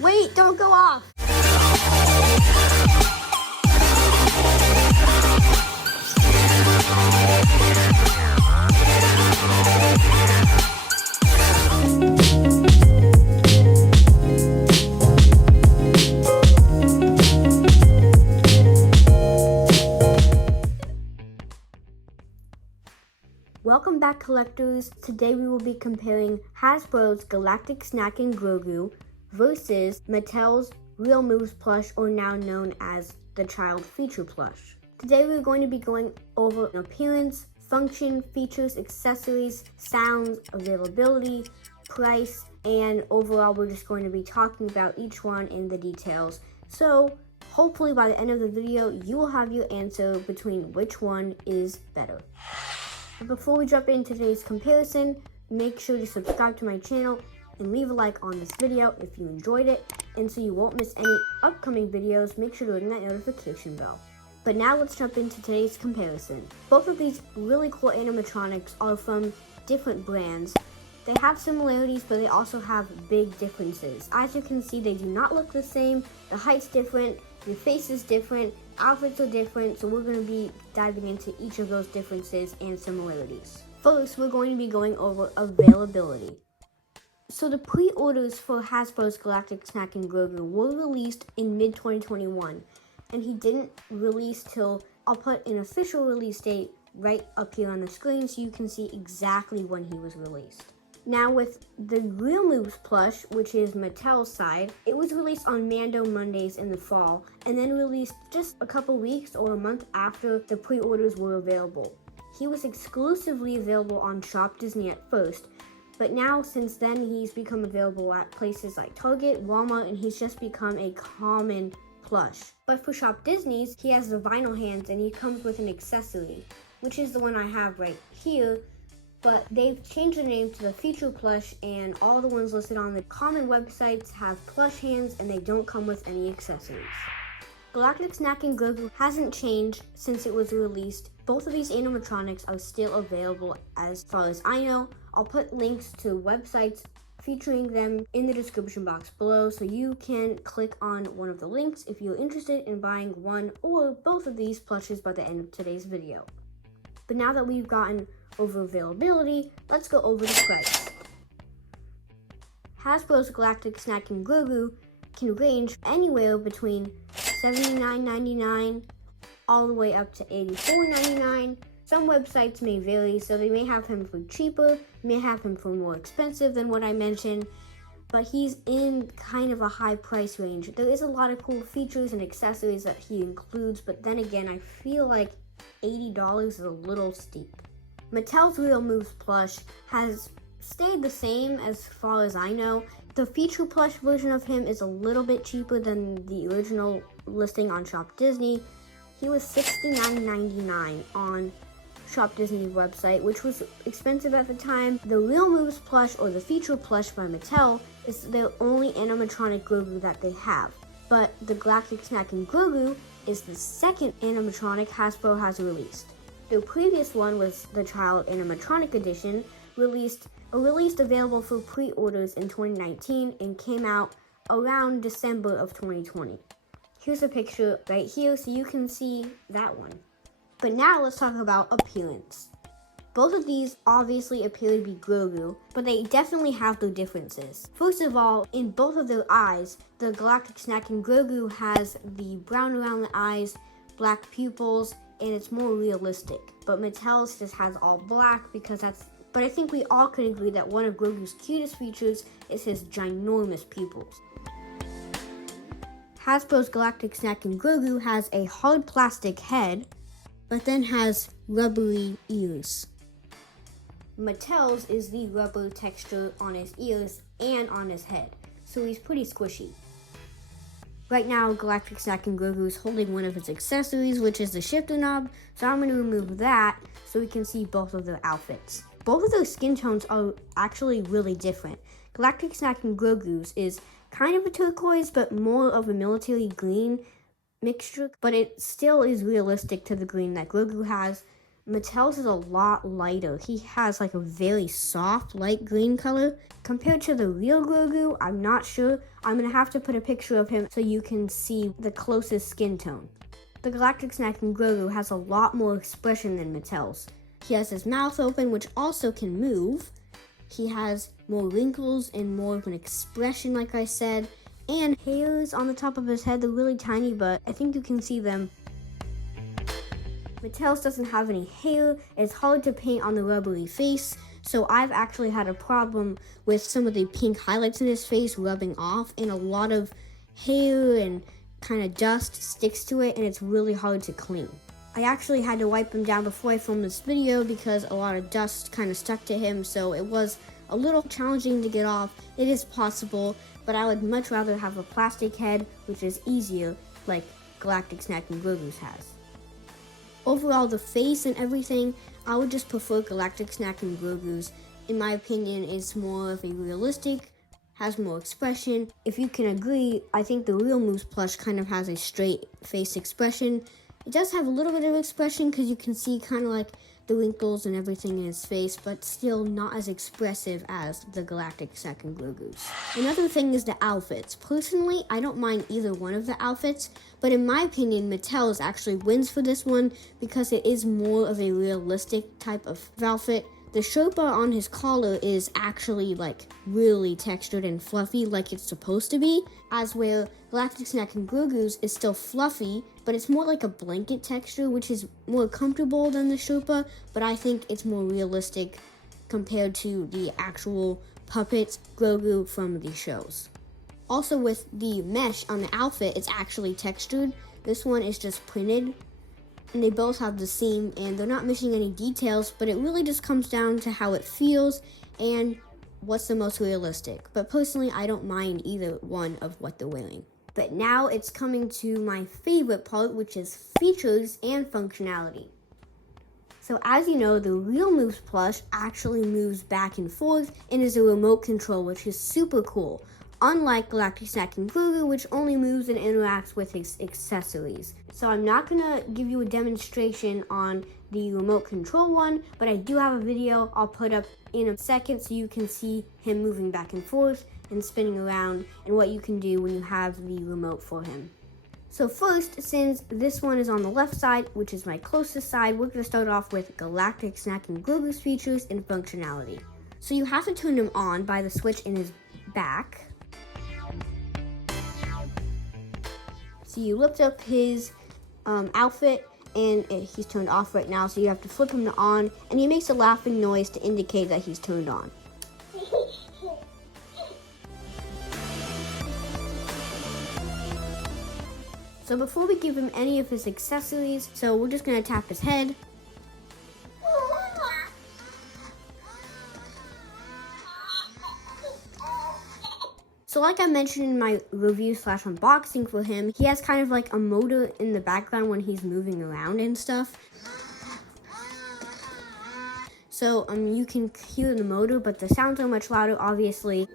Wait, don't go off! Welcome back, collectors. Today we will be comparing Hasbro's Galactic Snackin Grogu versus Mattel's Real Moves plush, or now known as the Child Feature plush. Today we're going to be going over appearance, function, features, accessories, sounds, availability, price, and overall we're just going to be talking about each one in the details. So hopefully by the end of the video you will have your answer between which one is better. But before we jump into today's comparison, make sure to subscribe to my channel and leave a like on this video if you enjoyed it. And so you won't miss any upcoming videos, make sure to ring that notification bell. But now let's jump into today's comparison. Both of these really cool animatronics are from different brands. They have similarities, but they also have big differences. As you can see, they do not look the same. The height's different, your face is different, outfits are different, so we're going to be diving into each of those differences and similarities. First, we're going to be going over availability. So the pre-orders for Hasbro's Galactic Snackin Grogu were released in mid-2021, and he didn't release till, I'll put an official release date right up here on the screen so you can see exactly when he was released. Now with the Real Moves plush, which is Mattel's side, it was released on Mando Mondays in the fall, and then released just a couple weeks or a month after the pre-orders were available. He was exclusively available on Shop Disney at first, but now since then he's become available at places like Target, Walmart, and he's just become a common plush. But for Shop Disney's, he has the vinyl hands and he comes with an accessory, which is the one I have right here. But they've changed the name to the Feature plush, and all the ones listed on the common websites have plush hands and they don't come with any accessories. Galactic Snackin Grogu hasn't changed since it was released. Both of these animatronics are still available as far as I know. I'll put links to websites featuring them in the description box below, so you can click on one of the links if you're interested in buying one or both of these plushes by the end of today's video. But now that we've gotten over availability, let's go over the price. Hasbro's Galactic Snackin Grogu can range anywhere between $79.99 all the way up to $84.99. Some websites may vary, so they may have him for cheaper, may have him for more expensive than what I mentioned, but he's in kind of a high price range. There is a lot of cool features and accessories that he includes, but then again, I feel like $80 is a little steep. Mattel's Real Moves plush has stayed the same as far as I know. The Feature plush version of him is a little bit cheaper than the original listing on Shop Disney. He was $69.99 on Shop Disney's website, which was expensive at the time. The Real Moves plush, or the Feature plush by Mattel, is their only animatronic Grogu that they have. But the Galactic Snackin Grogu is the second animatronic Hasbro has released. Their previous one was the Child Animatronic Edition, released available for pre-orders in 2019 and came out around December of 2020. Here's a picture right here so you can see that one. But now let's talk about appearance. Both of these obviously appear to be Grogu, but they definitely have their differences. First of all, in both of their eyes, the Galactic Snackin Grogu has the brown around the eyes, black pupils, and it's more realistic. But Mattel's just has all black because but I think we all could agree that one of Grogu's cutest features is his ginormous pupils. Hasbro's Galactic Snackin Grogu has a hard plastic head, but then has rubbery ears. Mattel's is the rubber texture on his ears and on his head, so he's pretty squishy. Right now, Galactic Snackin Grogu is holding one of his accessories, which is the shifter knob, so I'm going to remove that so we can see both of their outfits. Both of their skin tones are actually really different. Galactic Snackin Grogu's is kind of a turquoise, but more of a military green mixture, but it still is realistic to the green that Grogu has. Mattel's is a lot lighter. He has like a very soft light green color. Compared to the real Grogu, I'm not sure. I'm gonna have to put a picture of him so you can see the closest skin tone. The Galactic Snackin Grogu has a lot more expression than Mattel's. He has his mouth open, which also can move. He has more wrinkles and more of an expression, like I said. And hairs on the top of his head, they're really tiny, but I think you can see them. Mattel's doesn't have any hair. It's hard to paint on the rubbery face, so I've actually had a problem with some of the pink highlights in his face rubbing off, and a lot of hair and kind of dust sticks to it, and it's really hard to clean. I actually had to wipe him down before I filmed this video because a lot of dust kind of stuck to him, so it was a little challenging to get off. It is possible, but I would much rather have a plastic head, which is easier, like Galactic Snackin Grogu's has. Overall, the face and everything, I would just prefer Galactic Snackin Grogu's. In my opinion, it's more of a realistic, has more expression. If you can agree, I think the real Moose plush kind of has a straight face expression. It does have a little bit of expression because you can see kind of like the wrinkles and everything in his face, but still not as expressive as the Galactic Snackin Grogu's. Another thing is the outfits. Personally, I don't mind either one of the outfits, but in my opinion, Mattel's actually wins for this one because it is more of a realistic type of outfit. The Sherpa on his collar is actually like really textured and fluffy like it's supposed to be, as where Galactic Snackin Grogu's is still fluffy, but it's more like a blanket texture, which is more comfortable than the Sherpa, but I think it's more realistic compared to the actual puppet Grogu from the shows. Also with the mesh on the outfit, it's actually textured. This one is just printed. And they both have the seam, and they're not missing any details, but it really just comes down to how it feels and what's the most realistic. But personally, I don't mind either one of what they're wearing. But now it's coming to my favorite part, which is features and functionality. So as you know, the real Moose plush actually moves back and forth and is a remote control, which is super cool. Unlike Galactic Snackin Grogu, which only moves and interacts with his accessories. So I'm not gonna give you a demonstration on the remote control one, but I do have a video I'll put up in a second so you can see him moving back and forth and spinning around and what you can do when you have the remote for him. So first, since this one is on the left side, which is my closest side, we're gonna start off with Galactic Snackin Grogu's features and functionality. So you have to turn him on by the switch in his back. So you lift up his outfit, and he's turned off right now, so you have to flip him to on, and he makes a laughing noise to indicate that he's turned on. So before we give him any of his accessories, so we're just gonna tap his head. So like I mentioned in my review / unboxing for him, he has kind of like a motor in the background when he's moving around and stuff. So you can hear the motor, but the sounds are much louder, obviously.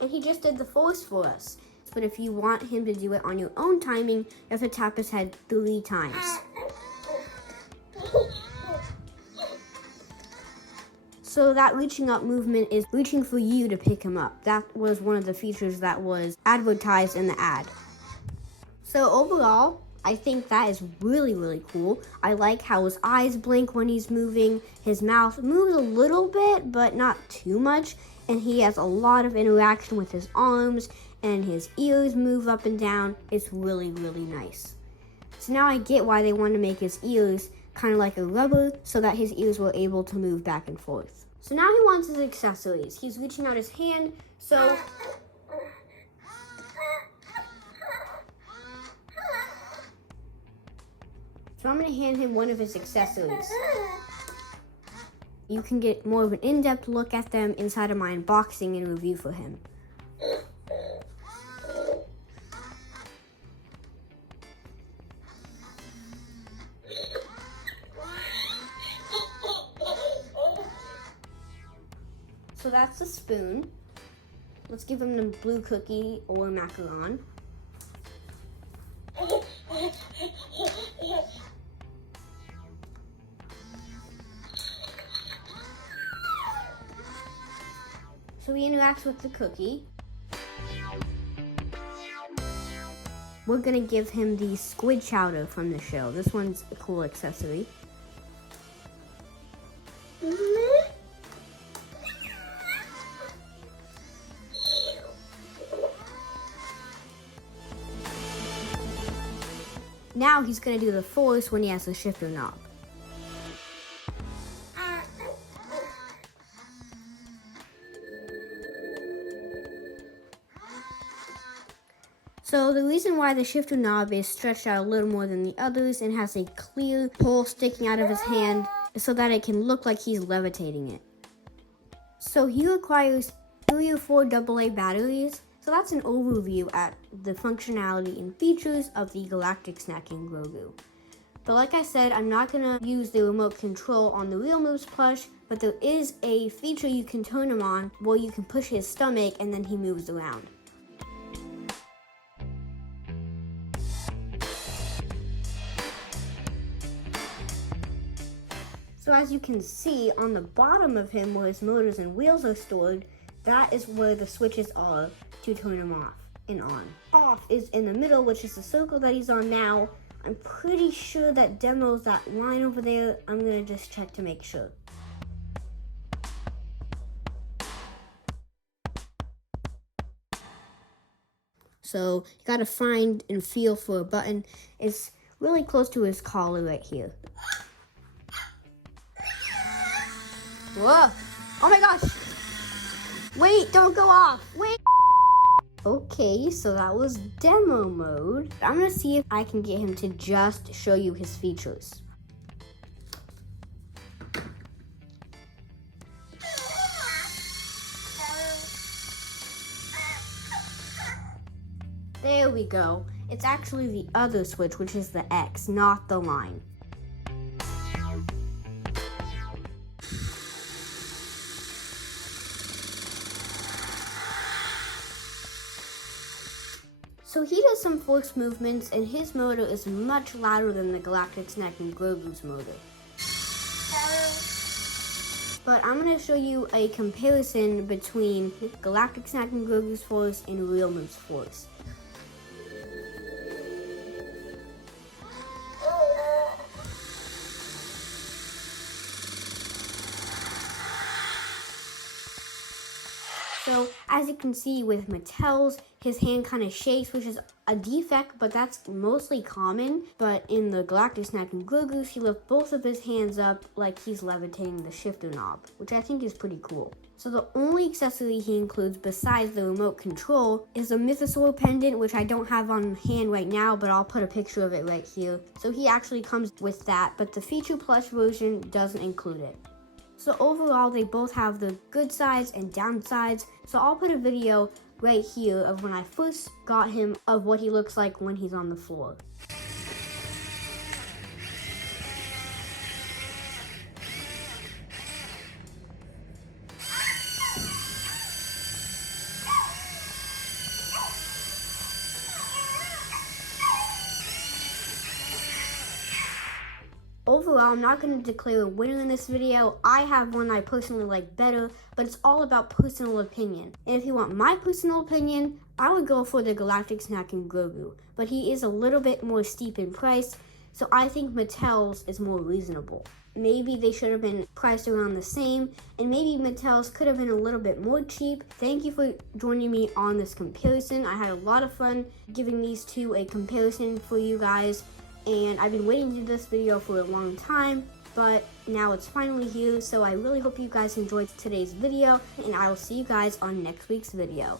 And he just did the force for us. But if you want him to do it on your own timing, you have to tap his head 3 times. So that reaching up movement is reaching for you to pick him up. That was one of the features that was advertised in the ad. So overall, I think that is really, really cool. I like how his eyes blink when he's moving. His mouth moves a little bit, but not too much. And he has a lot of interaction with his arms, and his ears move up and down. It's really, really nice. So now I get why they want to make his ears kind of like a rubber so that his ears were able to move back and forth. So now he wants his accessories. He's reaching out his hand, so I'm going to hand him one of his accessories. You can get more of an in-depth look at them inside of my unboxing and review for him. So that's the spoon. Let's give him the blue cookie or macaron. So he interacts with the cookie. We're gonna give him the squid chowder from the show. This one's a cool accessory. Now he's gonna do the force when he has the shifter knob. So the reason why the shifter knob is stretched out a little more than the others and has a clear pole sticking out of his hand is so that it can look like he's levitating it. So he requires 3 or 4 AA batteries. So that's an overview at the functionality and features of the Galactic Snackin Grogu. But like I said, I'm not gonna use the remote control on the Real Moves plush, but there is a feature you can turn him on where you can push his stomach and then he moves around. So as you can see on the bottom of him where his motors and wheels are stored, that is where the switches are to turn him off and on. Off is in the middle, which is the circle that he's on now. I'm pretty sure that demos that line over there. I'm gonna just check to make sure. So you gotta find and feel for a button. It's really close to his collar right here. Whoa! Oh my gosh! Wait, don't go off! Wait! Okay, so that was demo mode. I'm gonna see if I can get him to just show you his features. There we go. It's actually the other switch, which is the X, not the line. So he does some force movements, and his motor is much louder than the Galactic Snackin Grogu's motor. But I'm going to show you a comparison between Galactic Snackin Grogu's force and Real Moves force. So as you can see with Mattel's, his hand kind of shakes, which is a defect, but that's mostly common. But in the Galactic Snackin Grogu's, he lifts both of his hands up like he's levitating the shifter knob, which I think is pretty cool. So the only accessory he includes besides the remote control is a mythosaur pendant, which I don't have on hand right now, but I'll put a picture of it right here. So he actually comes with that, but the feature plush version doesn't include it. So overall, they both have the good sides and downsides. So I'll put a video right here of when I first got him of what he looks like when he's on the floor. Overall, I'm not going to declare a winner in this video. I have one I personally like better, but it's all about personal opinion. And if you want my personal opinion, I would go for the Galactic Snackin Grogu, but he is a little bit more steep in price, so I think Mattel's is more reasonable. Maybe they should have been priced around the same, and maybe Mattel's could have been a little bit more cheap. Thank you for joining me on this comparison. I had a lot of fun giving these two a comparison for you guys. And I've been waiting to do this video for a long time, but now it's finally here. So I really hope you guys enjoyed today's video, and I will see you guys on next week's video.